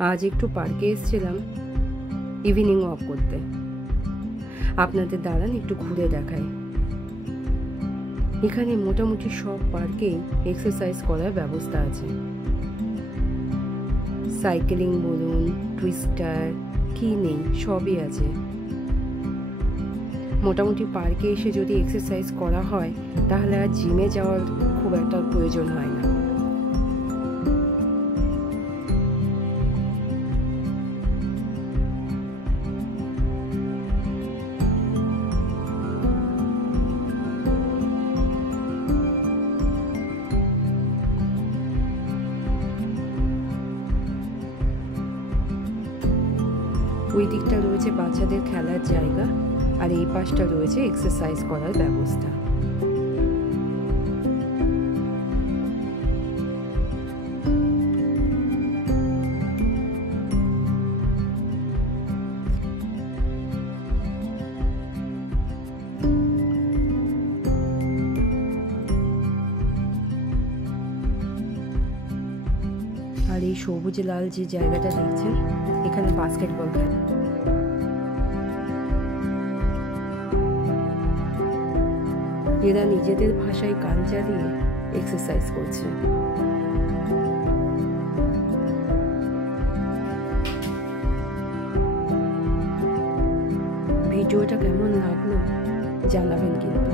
আজ একটু পার্কে এসেছিলাম ইভিনিং ওয়াক করতে। আপনাদের দাঁড়ান একটু ঘুরে দেখাই। এখানে মোটামুটি সব পার্কেই এক্সারসাইজ করার ব্যবস্থা আছে। সাইকেলিং বলুন, টুইস্টার, কি নেই সবই আছে। মোটামুটি পার্কে এসে যদি এক্সারসাইজ করা হয় তাহলে আর জিমে যাওয়ার খুব একটা প্রয়োজন হয় না। ওই দিকটা রয়েছে বাচ্চাদের খেলার জায়গা, আর এই পাশটা রয়েছে এক্সারসাইজ করার ব্যবস্থা। আর এই সবুজ লাল যে জায়গাটা দেখছেন, এখানে বাস্কেটবল খেলে। এরা নিজেদের ভাষায় গান চালিয়ে এক্সারসাইজ করছে। ভিডিওটা কেমন লাগলো জানাবেন কিন্তু।